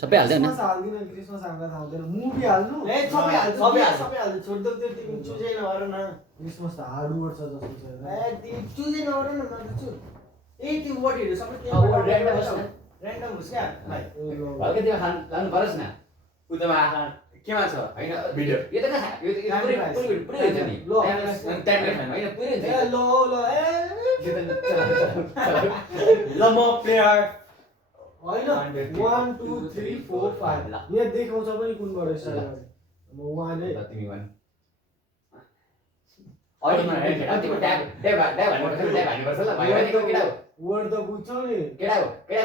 सबै हाल्दैन Christmas हाल्दिन Christmas हाल्दा थाहा हुँदैन मुभी हाल्नु ए सबै हाल्छु छोड दो त्यो तिमी चुजै नगर न क्रिसमस त हार्ड वर्ड छ जस्तो छ ए तिमी चुजै नगर न म त छु ए त्यो वर्डहरु सबै र्यान्डम होस् क्या भाइ हल्का त्यो लानु परोस् न उतामा केमा छ हैन भिडियो यो त कहाँ यो त पुरै हुन्छ नि ल ट्याब्लेट हैन पुरै हुन्छ ए ल ए ल म प्लेयर होइन 1 2 3 4 5 यहाँ देखाउँछ पनि कुनबाट स्टार्ट गर्ने म 1 है तिमी भन अहिले तिम्रो ट्याब हान्नुपर्छ ल भयो भने केटा हो वर्ड त बुझ्छौ नि केटा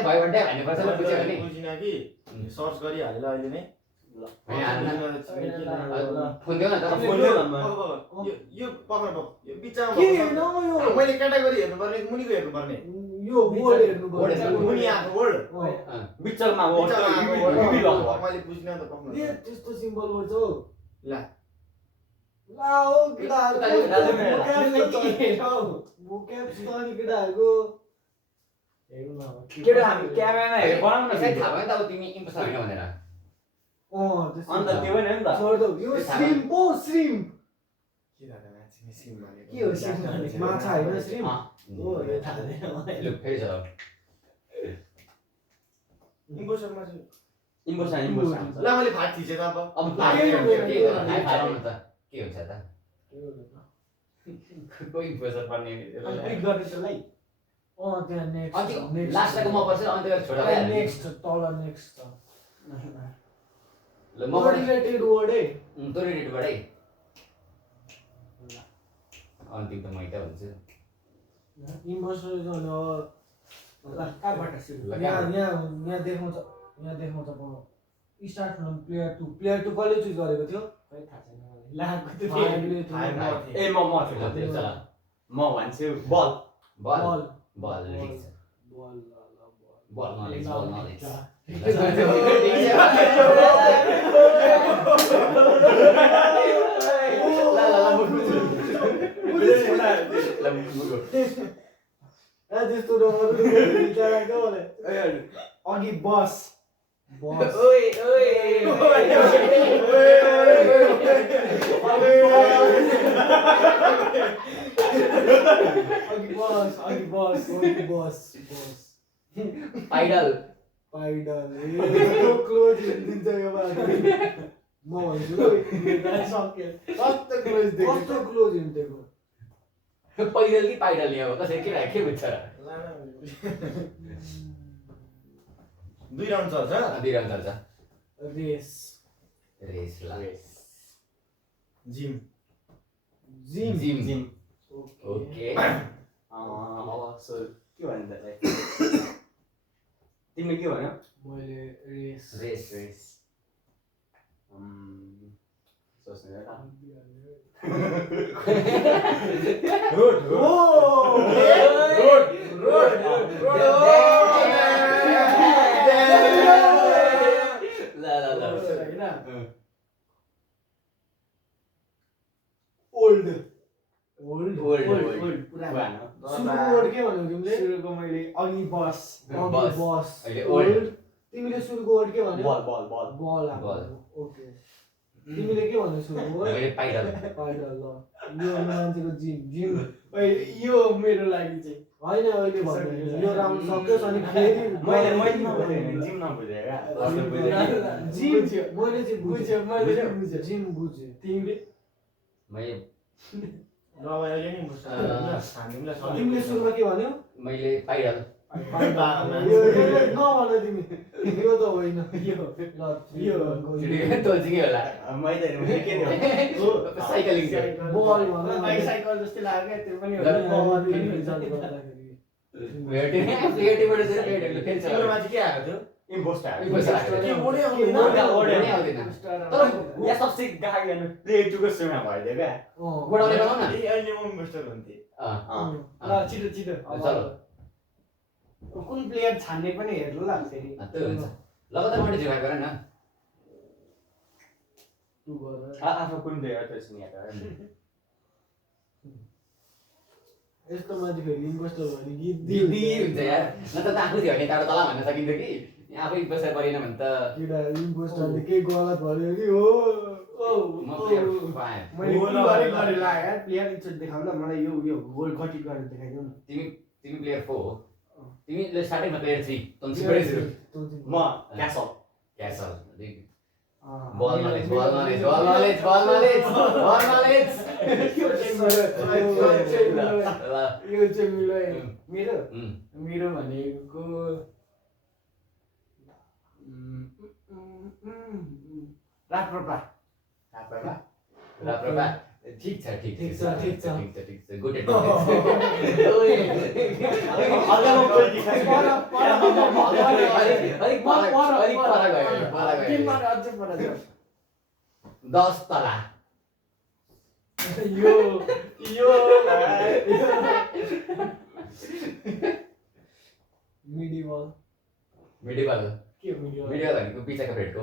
भयो भने ट्याब हान्नुपर्छ ल बुझ्यो भने बुझिन कि सर्च गरिहाल्यो अहिले नै फोन देऊ न त यो पक्र यो बिचमा के न यो मैले क्याटेगोरी हेर्नु पर्ने मुनिको हेर्नु पर्ने यो वर्ड हेर्नु पर्छ मुनि आएको वर्ड बिचमा हो मैले बुझिन त पक्र ए त्यस्तो सिम्पल वर्ड छ हौ ला ला हो केटाहरुको भोक्याब्स त अनि केटाहरुको हेर्नु न केटा हामी क्यामेरामा हेरेर बनाउन यसै थाहा भयो नि त अब तिमी इम्पोस हैन भनेर अन्त त्यो पनि हो नि त छोड दो यो श्रिम्प हो श्रिम्प के दादा मान्छे सिम भनेको के हो श्रिम्प भनेको माछा हैन श्रिम्प हो यो थाहा छैन मलाई लु फेरि चलाऊ इम्पोस्टरमा चाहिँ इम्पोस ल मैले भात थिचे त अब अब के हालौँ न त के हुन्छ त कोही इम्पोसर पर्ने क्लिक गर्ने त्यसलाई त्यहाँ नेक्स्ट लास्टको म पर्छ अनि त्यो छोडा नेक्स्ट तल नेक्स्ट छ ल म रिलेटेड वर्ड है तो रिलेटेड है अन्तिम त मै त हुन्छु इमोसनल जन कहाँबाट सुरु यहाँ देखाउँछ स्टार्ट फ्रम प्लेयर 2 प्लेयर 2 कसले चुज गरेको थियो खै थाहा छैन मलाई ए म म भन्छु बल बल बल बल रिक्स बल बल नलेज त्यस्तो अघि बस बस अघि बस पाइडल क्लोज दिन्छ यो म भन्छु कस्तो क्लोज हिँडेको पैदल कि पाइडल यहाँ कसै के बुझ्छ र दुई राउन्ड चल्छ दिइरहन्छ चल्छ रेस रेस ला जिम जिम ओके अब सो के भन्नु त तिमीले के भन्यो मैले रेस रेस सोच्नु रोड ओल्ड पुरानो सुरुको वर्ड के भन्यौ तिमीले सुरुको मैले अघि बस बस अहिले ओल्ड तिमीले सुरुको वर्ड के भन्यौ बल बल ओके तिमीले के भन्यौ सुरुको वर्ड मैले पाइडल पाइडल ल यो मान्छेको जिम यो मेरो लागि चाहिँ होइन अहिले भन्नु यो राउन्ड सक्योस् अनि फेरि मैले जिम नबुझे क्या जिम मैले चाहिँ बुझेँ जिम बुझेँ तिमीले मैले रमाइलो नि बुझ्छ तिमीले सुरुमा के भन्यौ मैले पाइडल यो नभन तिमी यो त होइन यो टोल्छिकै होला मैले के साइकलिङ बल भन साइकल जस्तै लाग्यो त्यो पनि प्लेटिबाट चाहिँ प्लेटहरुले खेल्छ तिम्रोमा चाहिँ के आएको थियो इम्पोस्ट यहाँ सबसे गाह्रो हेर्नु प्ले टुको सुमा भइदियो क्या गोडाउने बनाउन अहिले म इन्भेस्टर हुन्थे छिटो चलो कुन प्लेयर छान्ने पनि हेर्नु ल फेरि त्यो हुन्छ लगातार मैले जुगाड गर न आफू कुन प्लेयर त यहाँ यस्तो माथि फेरि इन्भेस्टर भने गीत दिदी हुन्छ यार न त आफू थियो भने तल भन्न सकिन्थ्यो कि आफै बसेर परेन भने त केटा इम्पोस्टरले के गलत भन्यो कि हो म प्लेयर 5 मैले के गरेँ गरेँ ला यार प्लेयर इज्जत देखाउन मलाई यो गोल गठित गरेर देखाइदिउ न तिमी प्लेयर 4 हो तिमीले स्टार्टिङमा प्लेयर 3 तन्सी प्लेयर 0 म क्यासल क्यासल अँ, बल नलेज यो चाहिँ मिलो मेरो Mm. मेरो भनेको राप्रपा राप्रपा ठीक छ ठिक छ। गुड एडभान्टेज 10 तला यो मिडिवल मिडिबल के मिडिवल भनेको पिछाको पेटको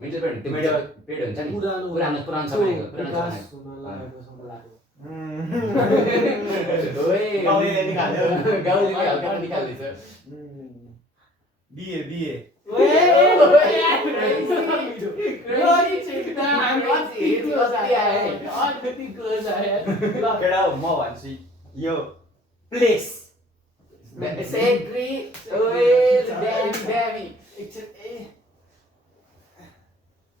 मिडल पेट त्यो मिडल पेट हुन्छ नि पुरानो पुरानो समयको विकास हुन लागेको समय गाउँले हल्का निकाल्दैछ बिए केटा म भन्छु यो प्लेस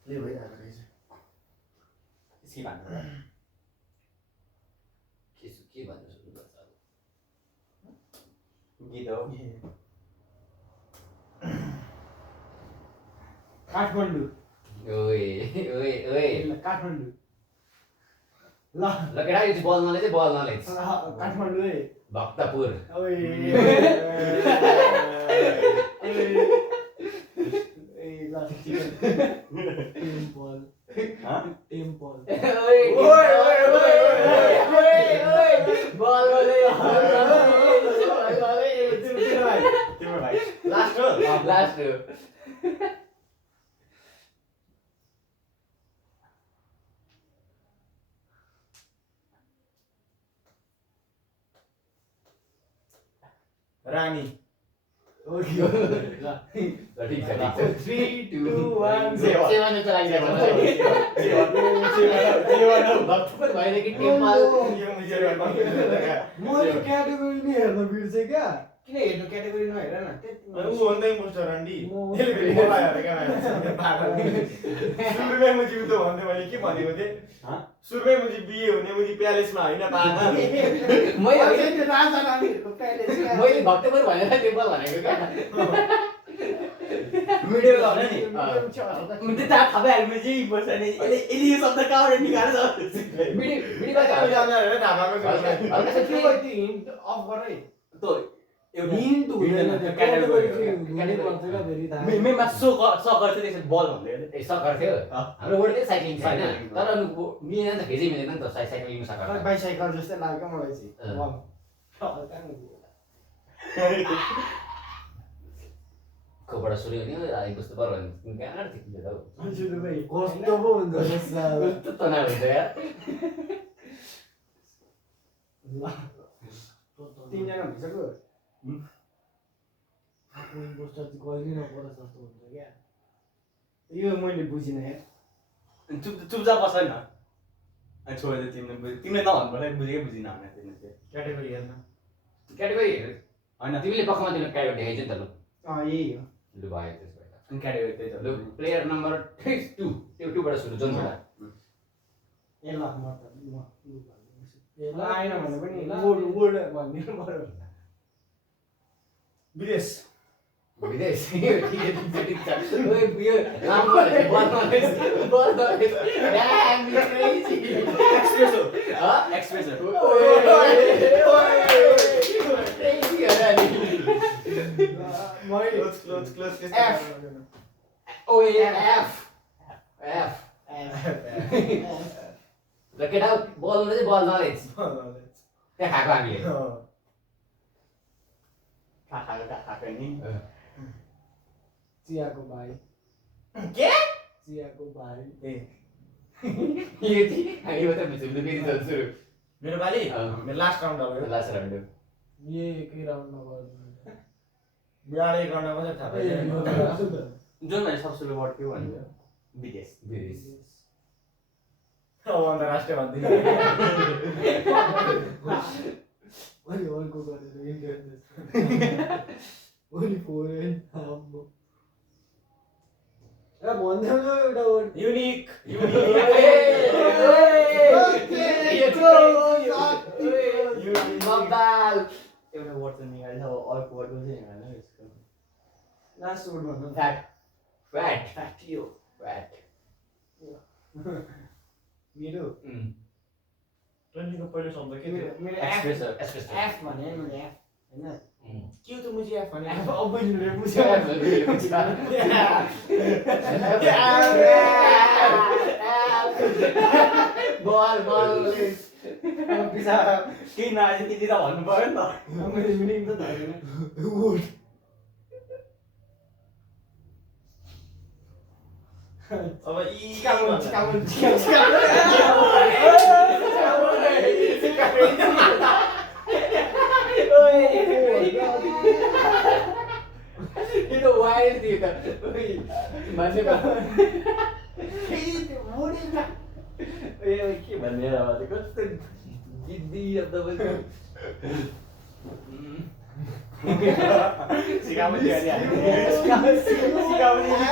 ले भइरहेको रहेछ यसकी भन्नु के भन्नु सुरु गर्छ गीत हो काठमाडौँ काठमाडौँ ल ल केटा यो चाहिँ बल नलेज काठमाडौँ है भक्तपुर टेम्पल तिम्रो भाइ लास्ट हो लास्ट रानी ठिक छ 3 2 1 सेवानो चलाइरहेको भक्तपुर भएदेखि टेम्पल मैले क्याटेगोरी नै हेर्न बिर्सेँ क्या किन हेर्नु क्याटेगोरी नहेर न सुरुमै मुजी त भन्दै मैले के भनेको थिएँ सुरुमै मुजी बिए हुने मुजी प्यालेसमा होइन पाहाडमा राजा रानीहरूको प्यालेस मैले भक्तपुर भनेर टेम्पल भनेको क्या मिडियो होला नि मुझे त थाहा भइहाल्यो यही बस्छ नि यसले यो शब्द कहाँबाट निकाल्छ अफ गर है हिन्ट हुँदैन त्यो क्याटेगोरी हुनै पर्छ क्या फेरि थाहा मेमा सकर चाहिँ त्यसो बल भन्दै ए सकर थियो हाम्रो वर्ल्डकै साइक्लिङ छ होइन तर मिलेन नि त फेरि मिलेन नि त साइक्लिङ सकर बाइसाइकल जस्तै लाग्यो मलाई चाहिँ खोबाट सुरु हुने आई कस्तो पर्यो भने गाह्रो थियो त कस्तो पो हुन्छ जस्तो कस्तो तनाव हुन्छ यार तिनजना भइसक्यो आफू इम्पोस्टर चाहिँ कहिले नपरोस् जस्तो हुन्छ क्या यो मैले बुझिनँ यार चुपचाप बस्छ न छोडेर तिमीले नभन्नु पर्छ बुझेकै बुझिन भने तिमीले चाहिँ क्याटेगोरी हेर्न क्याटेगोरी होइन तिमीले पक्षमा तिमीले क्याटेगोरी देखाइन्छ नि त यही हो लु भयो त्यसो भए क्याटेगोरी त्यही लु त प्लेयर नम्बर 2 त्यो 2 बाट सुरु जोनबाट ए ल म त ल आएन भने पनि वर्ड भनिदिनु पर्यो विदेश विदेश ठिक छ ओए यो लामो बल नलेज ड्याम क्रेजी एक्सप्रेसो एक्सप्रेसर क्लोज ओए एफ ल केटा बल नलेज त्यहाँ खाएको हामीले खाएको नि चियाको भाइ के चियाको भाइ यो चाहिँ हामी मात्रै बुझ्यौँ फेरि त सुरु मेरो पालि मेरो लास्ट राउन्ड हो लास्ट राउन्ड एकै राउन्डमा गर्नु बुढाले गर्न कसरी थाहा ए, पाइन्छ यो त आउँछ त। जुन मैले सबसे वर्ड के भन्यो विदेश विदेश अब अन्तर्राष्ट्रिय भन्दिनँ अनि अर्को गरेर इन्टरनेसनल ओन्ली फोरेन आम्बो ए भन्दै न एउटा वर्ड युनिक मगदाल एउटा वर्ड चाहिँ निकाल्छ अब अर्को वर्ड पनि निकाल्नु यसको लास्ट वर्ड भन्नु फ्याट फ्याट फ्याटियो फ्याट मेरो ट्रेन्डिङको पहिलो शब्द के थियो मेरो एक्सप्रेसर एस्प्रेसो एफ भने मैले एफ हैन के हो त मुजी एफ भने एफ अब मैले बुझ्यो बल बल बिचरा केही नआएछ त्यति त भन्नु पर्यो नि त मैले मिनिङ त धरेन वर्ड अब यी चिकाउन यो त वाइल्ड थियो त मान्छे के भन्ने अब कस्तो जिद्दी शब्द पनि सिकाउने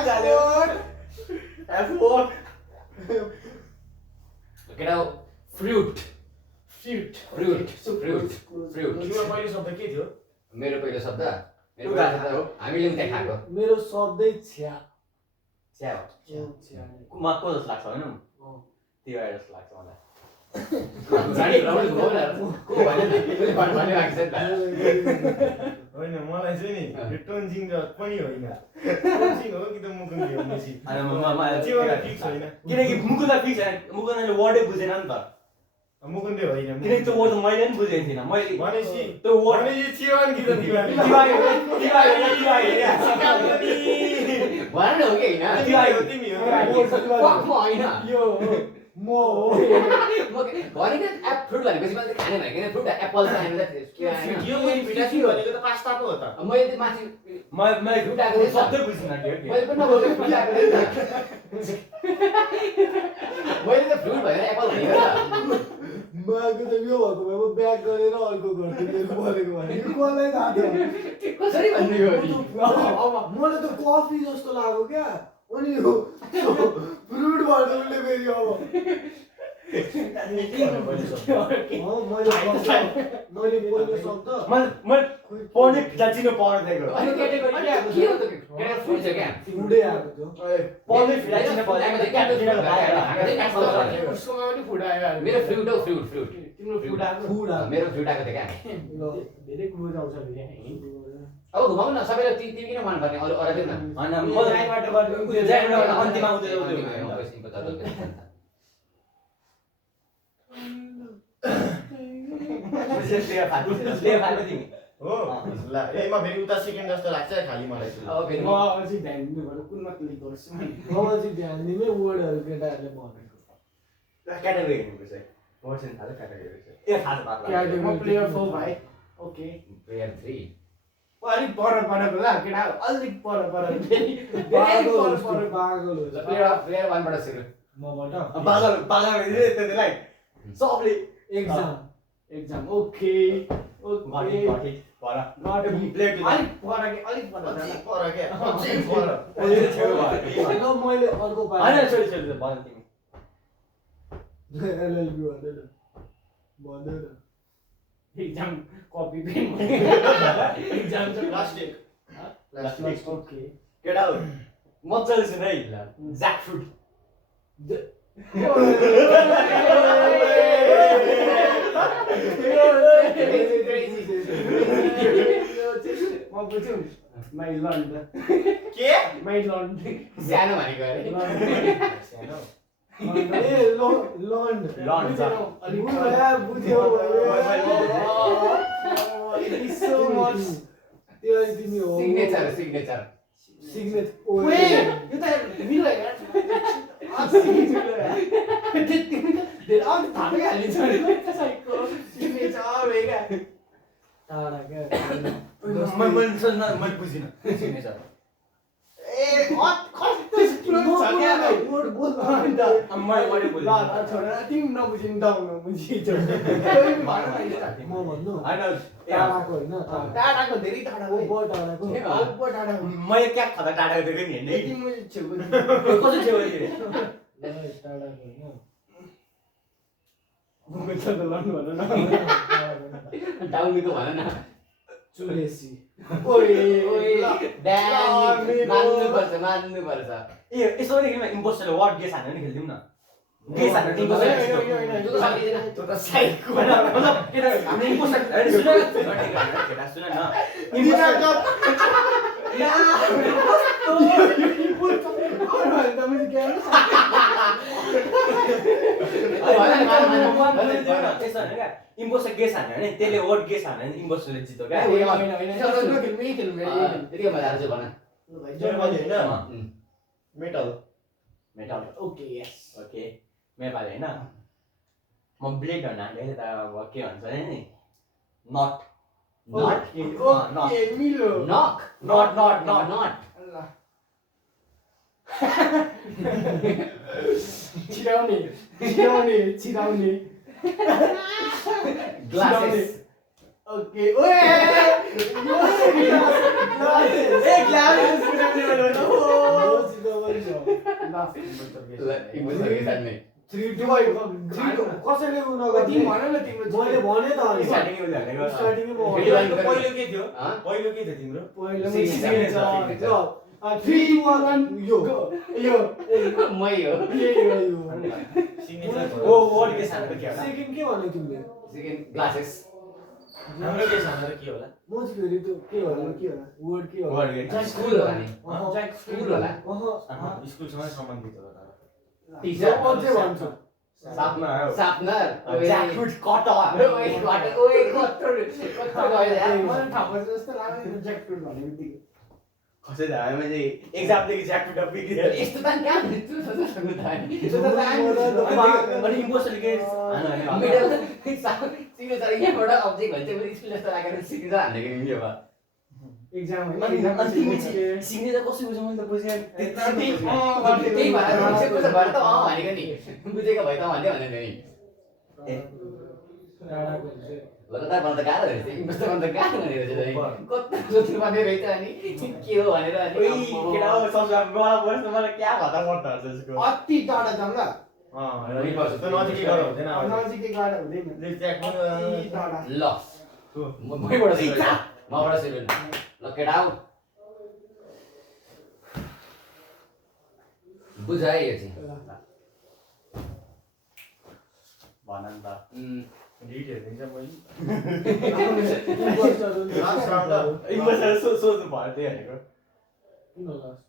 चाल्यो एफ वर्ड केटा fruit fruit fruit fruit fruit तिम्रो पहिलो शब्द के थियो मेरो पहिलो शब्द मेरो पहिलो शब्द हो हामीले उता खाएको मेरो शब्दै छ्या छ्या छ्या कुमा को जस्तो लाग्छ होइन त्यो आएर जस्तो लाग्छ मलाई जानी राउन्ड भयो न को भने भन्ने लाग्छ नि त होइन मलाई चाहिँ नि यो टोन्जिङ पनि होइन टोन्जिङ हो कि त मुकुन्दी हो बेसी त्यो वाला फिक्स होइन किनकि मुकुन्दा फिक्स होइन मुकुन्दाले वर्डै बुझेन नि त मुकुन्दी होइन किनकि त्यो वर्ड त मैले पनि बुझेको थिइनँ मैले भनेपछि त्यो वर्ड भनेपछि थियो नि कि त दिवाली भन न हो कि होइन दिवाली हो तिमी हो म होइन यो म हो म भनेको एप फ्रुट भनेपछि मैले खाने भनेको फ्रुट एप्पल चाहिँ होइन यो पनि पिटासी भनेको त पास्ता पो हो त मैले त माथि मैले फ्रुट आएको थिएँ सबै बुझिनँ के मैले पनि नबोलेको फ्रुट आएको थिएँ नि त मैले त फ्रुट भनेर एप्पल भनेको माको त यो भएको भए म ब्याक गरेर अर्को गर्थेँ मेरो परेको भने यो कसलाई थाहा थियो कसरी भन्ने हो मलाई त कफी जस्तो लाग्यो क्या अनि यो फ्रुट भन्दा उसले फेरि अब मैले पहिलो शब्द मैले पढ्ने फिटा चिनो पढ्दैको अनि क्याटेगोरी के आएको के हो त केटा फ्रुट छ क्या फुडै आएको थियो पढ्ने फिटा चिनो उसकोमा पनि फुड आयो मेरो फ्रुट हो फ्रुट फ्रुट तिम्रो फुड आएको फुड आएको मेरो फ्रुट आएको थियो क्या धेरै कुरो आउँछ फेरि अब घुमाउनु न सबैलाई तिमी किन मन पर्ने अरू अरू दिन न होइन म जाइबाट गर्ने जाइबाट अन्तिममा उयो हो ल एमा फेरि उता सेकेन्ड जस्तो लाग्छ खाली मलाई अब फेरि म अझै ध्यान दिनु पर्यो कुनमा क्लिक गर्छु म चाहिँ ध्यान दिने वर्डहरू केटाहरूले भनेको क्याटेगोरी हेर्नुपर्छ पर्सेन्ट थाहा छ क्याटेगोरी ए थाहा छ म प्लेयर 4 भाइ ओके प्लेयर 3 अलिक पर ल केटा अलिक पर फेरि पागल हो प्लेयर 1 बाट सुरु मबाट पागल पागल त्यसलाई सबले एक्जाम ओके ओके अलिक अलिक पर पर के अझै पर ल मैले अर्को पाएँ एलएलबी भन्दैन एक्जाम कपी पेन एक्जाम चाहिँ प्लास्टिक ओके केटा हो मजाले सुन है ज्याक फ्रुट म बुझ्छु माइ लन्ड के माइ लन्ड सानो भनेको अरे सानो ए लन्ड बुझ्यो सो मच त्यो अहिले तिमी हो सिग्नेचर सिग्नेचर ओए यो त मिल्यो यार धेरै अघि थाहा हालिन्छ नि साइको सिग्नेचर वेगा टाढा क्या मैले बुझिनँ सिग्नेचर ए कस्तो स्ट्रोक छ क्या वर्ड बोल अन्त मैले ल छोडेर तिमी नबुझिन त नबुझिन्छ म भन्नु होइन टाढाको होइन टाढाको धेरै टाढा हो ओभर टाढाको ओभर टाढा हो मैले क्या खदा टाढा दिएको नि हेर्ने यति मैले छेउको कसो छेउ दिने टाढाको होइन त लड्नु भन न डाउनीको भन न चुलेसी ओए मान्नुपर्छ मान्नुपर्छ ए यसो नि इम्पोस्टरले वार्ड गेस हानेर नि खेल्दिउँ न गेस हानेर इम्पोस्टर तँ त सकिँदैन तँ त साइको मतलब केटा हामी इम्पोस्टर सुन सुन न इम्पोस्टर इम्पोस्टर गेस हान्यो भने त्यसले वर्ड गेस हान्यो भने इम्पोस्टरले जित्यो क्या त्यतिकै मजा आउँछ भन जर्मनी होइन मेटल मेटल ओके यस ओके नेपाली होइन म ब्लेड भन्न आँटेको थिएँ तर अब के भन्छ नि नट नट ओके मिलो नक नट नट नट नट छिराउने छिराउने छिराउने ग्लासेस ओके ओए ग्लासेस कसैले उ तिमी भन न तिम्रो मैले भने त अनि स्टार्टिङै म पहिलो के थियो पहिलो के थियो तिम्रो पहिलो Signature. 3 2 1 यो यो मै हो सिग्नेचर ओ वर्ड गेस हानेको के होला सेकेन्ड के भन्यो तिमीले सेकेन्ड ग्लासेस हाम्रो के सानो के होला म चाहिँ फेरि त्यो के होला वर्ड के होला वर्ड गेस स्कुल होला नि स्कुल होला स्कुलसँग सम्बन्धित होला टिचर अझै भन्छु सापमा आयो सापनर ज्याकफ्रुट कट ओए कत्रो गयो मलाई थाहा पर्छ जस्तो लाग्यो ज्याकफ्रुट भन्ने बित्तिकै खसै धायो मैले एक्जामदेखि ज्याकफ्रुट अब बिग्रियो यस्तो त कहाँ हुन्छ अनि इम्पोस्टरले के मिडल सिग्नेचर यहाँबाट अब्जेक्ट भन्छ पनि स्कुल जस्तो लागेर सिग्नेचर हान्दैको नि यो भयो एक्जाम सिग्नेचर कसरी बुझ्नु मैले त बुझेँ त्यही भएर बुझेको त भएर त भनेको नि बुझेको भए त भन्दै भन्दै थियो नि टाढाको हुन्छ लगातार भन्न त गाह्रो रहेछ इन्भेस्टर भन्न त गाह्रो भनेर चाहिँ कति सोच्नु पर्ने रहेछ अनि के हो भनेर अनि केटा हो सबजना मलाई बस्नु मलाई क्या भत्ता पर्छ त्यसको अति टाढा जाउँ ल त्यो नजिकै गएर हुँदैन नजिकै गएर हुँदैन अति टाढा ल मैबाट सुरु मबाट सुरु ल केटा हो बुझ है यो चाहिँ भन नि त डिटेल दिन्छ मैले लास्ट राउन्ड इम्पोस्टर सोच्नु भयो त्यही भनेको किन लास्ट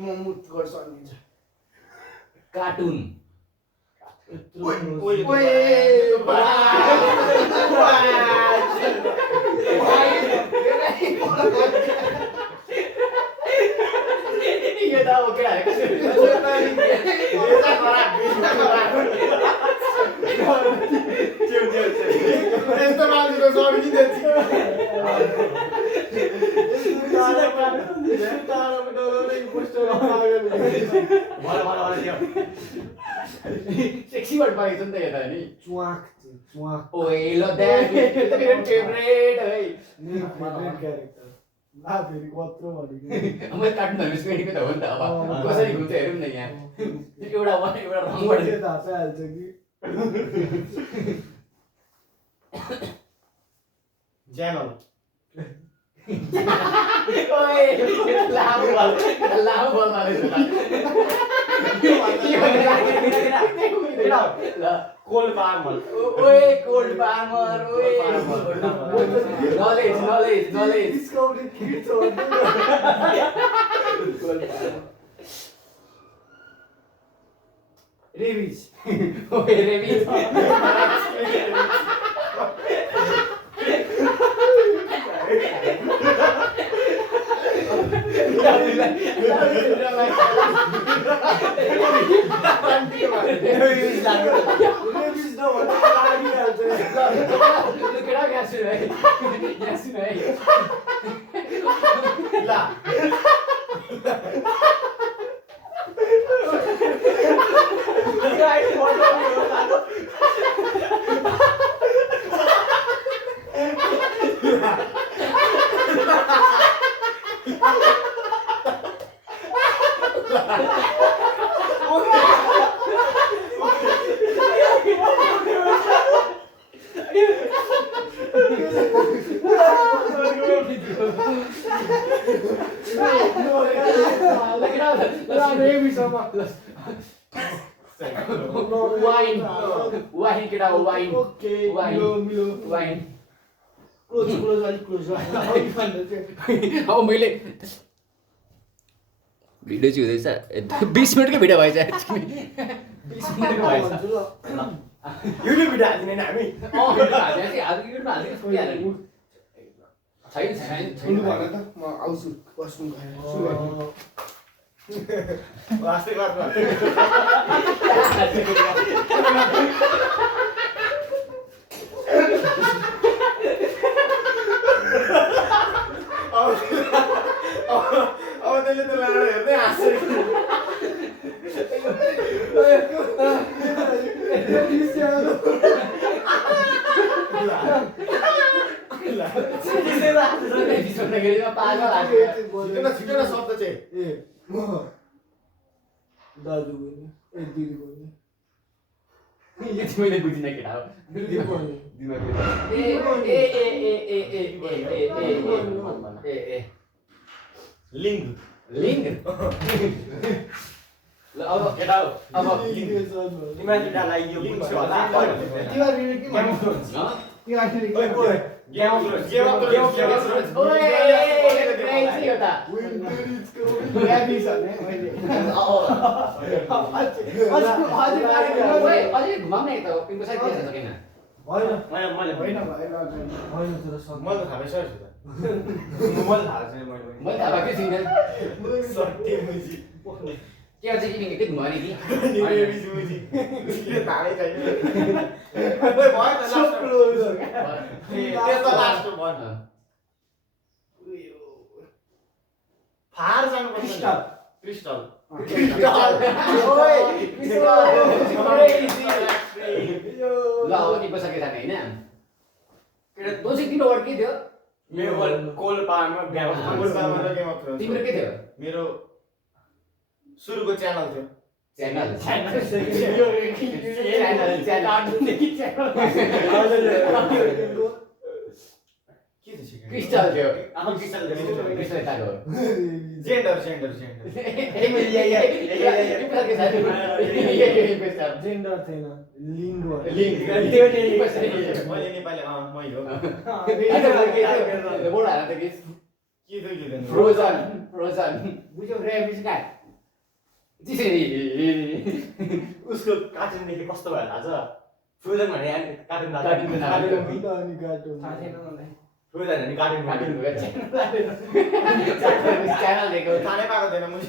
म मुट गर्छु अनि कार्टुन यो त हो केटाहरु यस्तो मान्छेको सरी दिन्छ सेक्सी वर्ड पाएको छ नि त यो त नि च्वाक ओए ल द्याट मेरो फेभरेट है फेभरेट क्यारेक्टर ला फेरि कत्रो भनेको मैले कार्टुनहरु स्पेन्डको त हो नि त अब कसरी घुम्छ हेरौँ न यहाँ एउटा रङबाट थाहा पाइहाल्छ कि च्यानल ओए लामो बल मारेछ ल कोल पार्मल ओए कोल्ड फार्मर ओए नलेज डिस्कभरी किड्स हो रेबिज ओए रेबिज रेबिज नभन्दा लागिहाल्छ सुन है यहाँ सुन है ला वाइन केटा हो वाइन ओके मिलो वाइन क्लोज अलिक क्लोज अब मैले भिडियो चाहिँ हुँदैछ 20 मिनटको भिडियो भएछ एक्चुअली 20 मिनटको भएछ युट्युब भिडियो हाल्दिने नि हामी छैन भन त म आउँछु बस्नु गएर वास्तै गर्नु अब त्यसले त लाडो हेर्दै हाँस्छ छिटो न शब्द चाहिँ ए म दाजु बहिनी ए दिदी बहिनी यो चाहिँ मैले बुझिनँ केटा हो दिदी बहिनी लिङ्ग लिङ्ग ल अब केटा हो अब तिमीलाई दुइटालाई यो लिङ्ग बुझ्छ छ होला तिमीहरूले के भन्नु तिमीहरूले के भन्नु गेम अफ थ्रोन्स अझै घुमाउन एक त पिङ्को साइड के छ सकेन होइन मैले होइन तर सबै मलाई थाहा भइसक्यो छ मैले थाहा छैन मैले मैले थाहा भएको छैन सट्टे मुजी के अझै किन के घुमाउने कि निवे बिजी मुजी उसले थाहै छैन ओइ भयो त लास्ट क्लोज त्यो त लास्ट भन फार जानु पर्छ क्रिस्टल ल अब के बसेको जाने हैन केटा दोषी तिम्रो वर्ड के थियो मेरो वर्ड कोल पारमा गेम अफ थ्रोन्स फुटबलमा गेम अफ थ्रोन्स तिम्रो के थियो मेरो सुरुको च्यानल थियो च्यानल के थियो क्रिस्टल थियो आफ्नो क्रिस्टल क्रिस्टल यताको जेन्डर जेन्डर जेन्डर थिएन लिङ्ग हो मैले नेपाली मै हो के थियो फ्रोजन बुझ्यौ रेबिस काय उसको कार्टुन देखे कस्तो भयो थाहा छ फ्रोजन भने कार्टुन अनि गाटो फ्रोजन भने कार्टुन च्यानल दिएको खानै पाएको थिएन मुजी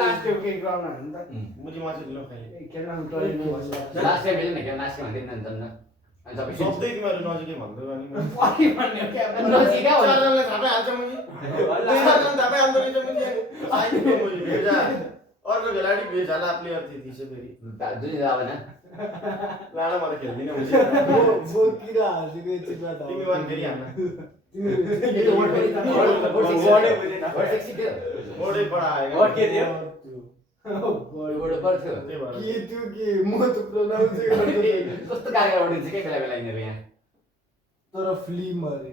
लास्ट के ग्राउन्ड हाल्नु त मुजी मासु दिनु खाइ खेल्न टोइलेट बस्छ लास्ट टाइम भेट्यो न लास्ट टाइम भन्दै न अनि सबै सबै तिमीहरू नजिकै भन्दै अनि अनि भन्ने क्या नजिकै हो चारजनाले थापै हाल्छ मुजी दुईजना थापै हाल्दो रहेछ मुजी आइदिनु मुजी भेजा अर्को खेलाडी भेजाला प्लेयर थियो त्यसै फेरि जुन जावन लाडो म त खेल्दिनँ मुजी बोकिरा हालेको एकछिनमा त तिमी वान फेरि हाल्न यो त वर्ड वर्डै बुझेन वर्ड सेक्सी थियो बोर्डै पढाएको वर्ड के थियो वर्ड पर्थ्यो त्यही भएर के त्यो के म त प्रोनाउन्स गर्दैन कस्तो गाह्रो वर्ड हुन्छ के बेला बेला यिनीहरू यहाँ तर फिल्म अरे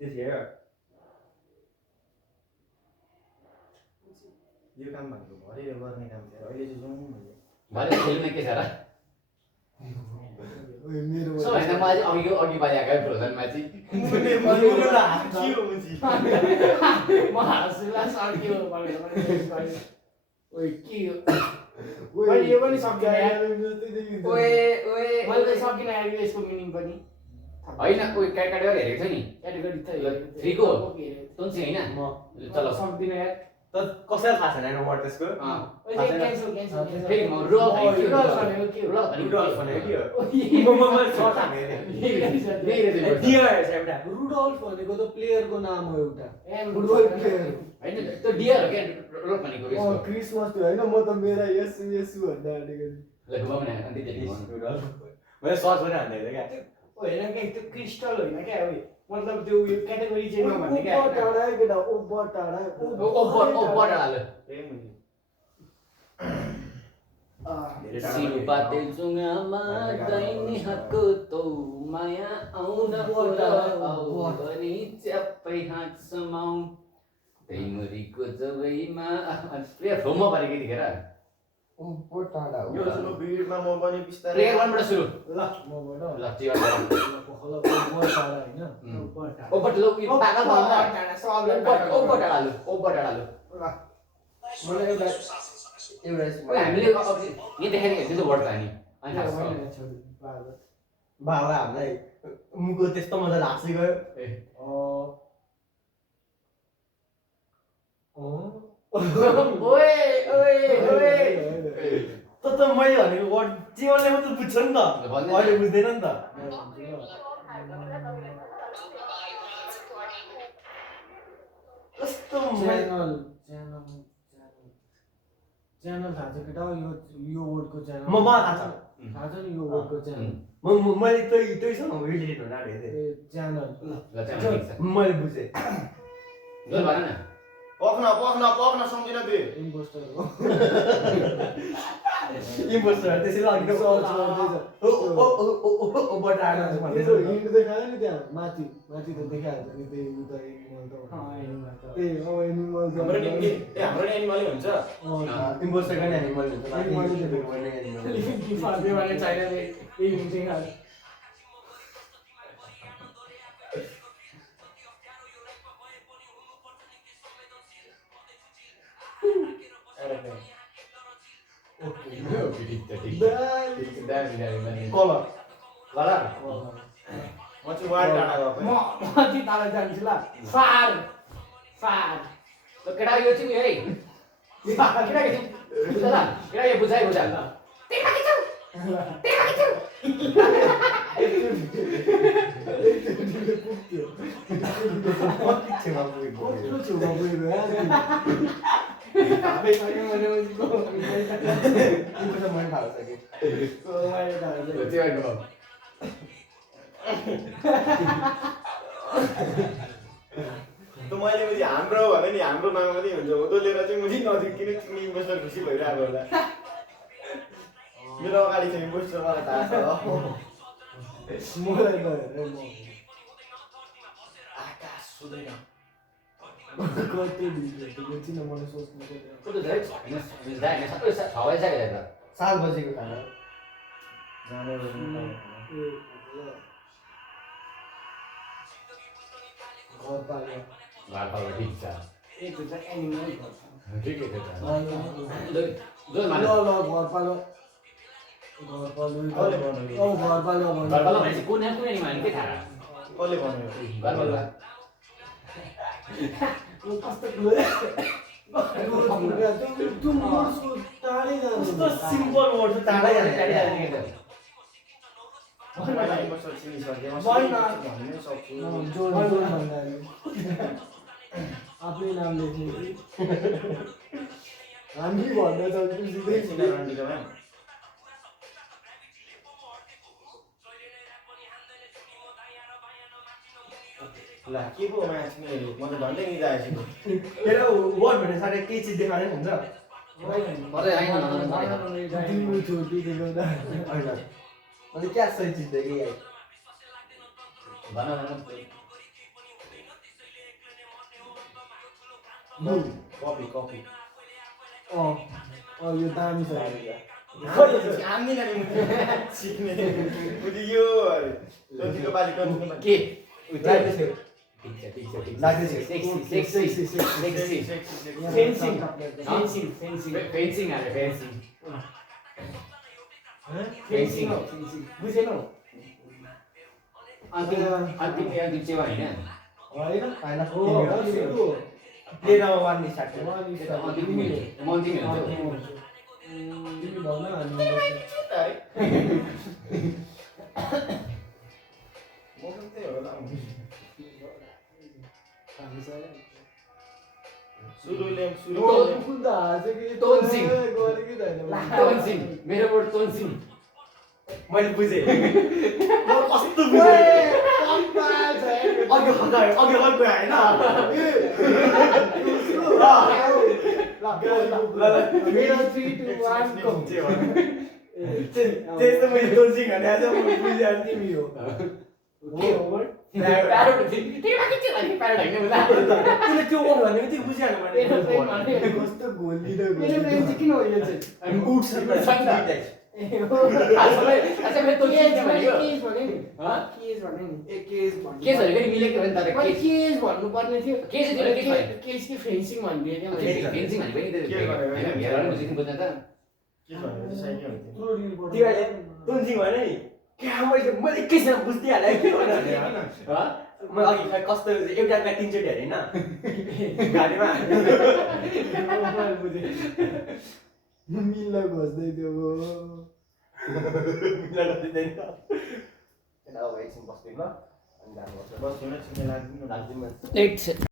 त्यो थियो यो काम भनेको भरे गर्ने काम थियो अहिले चाहिँ जाउँ मैले भरे खेल्न के छ र ओइ मेरो सो हैन म अझै अघि बजाएको फ्रोजनमा चाहिँ के हो मुजी म हाँस्नुला सर्कियो भनेर ओइ के हो मैले यो पनि सकिन यार ओए ओए मैले त सकिन यार यसको मिनिङ पनि हैन ओए क्याटेगोरी हेरेको छ नि क्याटेगोरी त ल, थ्रीको? तुलसी हैन म चलो सक्दिनँ यार तर कसैलाई थाहा छैन होइन वर्ड त्यसको फेरि म रुडल्फ भनेको के हो? रुडल्फ भनेको के हो सर्ट हानेको डियर रुडोल्फ भनेको त प्लेयरको नाम हो एउटा फुटबल प्लेयर होइन त्यो डियर हो क्या रुडल्फ भनेको यसको क्रिसमस त्यो होइन म त मेरा यसु यसु भन्दा आँटेको ल घुमाउने अन्त त्यति रुडल्फ मैले सर्च पनि हान्दै थिएँ क्या होइन क्या त्यो क्रिस्टल होइन क्या हो मतलब त्यो उयो क्याटेगोरी चाहिँ भन्ने क्या ओब्बर टाढा केटा ओब्बर टाढा ओब्बर हाल्यो त्यही मुनि धेरै सिरुपा तेलचुङामा दाहिने हातको तौ माया आउन आऊ भनी च्याप्पै हात समाऊ त्यही मुरीको जबैमा प्लेयर फ्लोमा परेको यतिखेर ओब्बर टाढा यो सुरु भिडमा म पनि बिस्तारै प्लेयर वानबाट सुरु ल मबाट ल चिवा ओब्बर टाढा होइन ओब्बर लो पागल ओब्बर डालो मलाई एउटा हामीले यहाँ देखेर हेर्नु वर्ड त हामी बाबा हामीलाई मुखको त्यस्तो मजा हाँसी गयो ओए त मैले भनेको वर्ड जीवनले मात्र बुझ्छ नि त अहिले बुझ्दैन नि त कस्तो च्यानल थाहा छ केटा यो वर्डको च्यानल मलाई थाहा थाहा छ नि यो वर्डको च्यानल मैले त्यहीसँग रिलेटेड हुन आँटेको थिएँ च्यानल मैले बुझेँ पख्न सम्झिन दे इम्पोस्टर हो इम्पोस्टर त्यसैले अघि सर्च गर्दैछ हिन्ट देखायो नि त्यहाँ माथि माथि त देखाइहाल्छ नि त्यही उता एनिमल त त्यही एनिमल हाम्रो एनिमलै हुन्छ इम्पोस्टर गर्ने एनिमल हुन्छ कलर म चाहिँ वान टाढा गएको म माथि टाढा जान्छु ल फार केटा यो चाहिँ है केटा यो बुझाइ त मैले पनि हाम्रो भने नि हाम्रो मामा पनि हुन्छ हुँदो लिएर चाहिँ मुझी नजिक किन तिमी इम्पोस्टर खुसी भइरहेको होला मेरो अगाडि चाहिँ इम्पोस्टर मलाई थाहा छ मलाई आकाश सुँदैन कति किन मलाई सोच्नु पर्यो 7 बजेको खाना घर पाल्यो ठिक छ एक हुन्छ एनिमल ठिकै छ ल घर पाल्यो भनेपछि कुन एनिमल के थाहा कसले भन्यो घरपालुवा कस्तो सिम्पल वर्ड छ टाढै मैले इम्पोस्टर चिनिसकेँ म भन्नै सक्छु आफ्नै नाम लेख्ने हामी भन्न सक्छौँ सिधै ल के पो म्याच नि म त झन्डै निदाएछु मेरो वर्ड भने साथै केही चिज देखाउने हुन्छ तिम्रो छोटी देखाउँदा होइन अनि क्या सही चिज देखेँ यार कपी यो दामी छ आम्दिन नि सिक्ने यो टन्चीको बाली के बुझेनौ अन्तिम चाहिँ होइन होइन होइन प्ले नम्बर 1 स्टार्ट One गर्नु is त्यो त तिमी हुन्छ तिमी भन हामी म पनि त्यही होला सुरुले कुन त हाल्छ कि तोनसिङ। गरे कि छैन तोनसिङ मेरो बोर्ड तोनसिङ मैले बुझेँ म कस्तो ओए, बुझेँ पक्का छ है। अघि गयो हैन मेरो 3 2 1 को त्यस्तो मैले तोर्सिङ भने आज म बुझेँ तिमी हो के हो बट प्यारोट तिमीलाई के चाहिँ लाग्यो प्यारोट होइन होला तिमीले त्यो गर्नु भनेको चाहिँ बुझिहाल्नु पर्ने कस्तो गोली मेरो फ्रेन्ड चाहिँ किन हो यो चाहिँ उठ्छ नि अच्छा मैले तोनसिङ भनेको केस भने नि हँ? केस भने नि ए केस भन्नु केस भनेको नि मिलेको हो नि तर मैले केस केस भन्नु पर्ने थियो केस चाहिँ तिमीले के भन्यो? केस कि फेन्सिङ भनिदिए क्या मैले फेन्सिङ भनेको नि के भनेको? होइन हेर न बुझ्नु बुझ्न त के भनेको चाहिँ साइकै हुन्थ्यो तिमीले तोर्सिङ भने नि क्या मैले एकैछिन बुझ्दै हालेँ के हो भनेर हँ? म अघि खै कस्तो एउटा ब्याग 3 चोटि हेरेँ हैन गाडीमा मिल्ला घोस्दै थियो मिलाएर दिँदैन अब एकछिन बस्दै ल अनि जानुपर्छ बस हुन छिमेला लाग्दैन लाग्दिन एक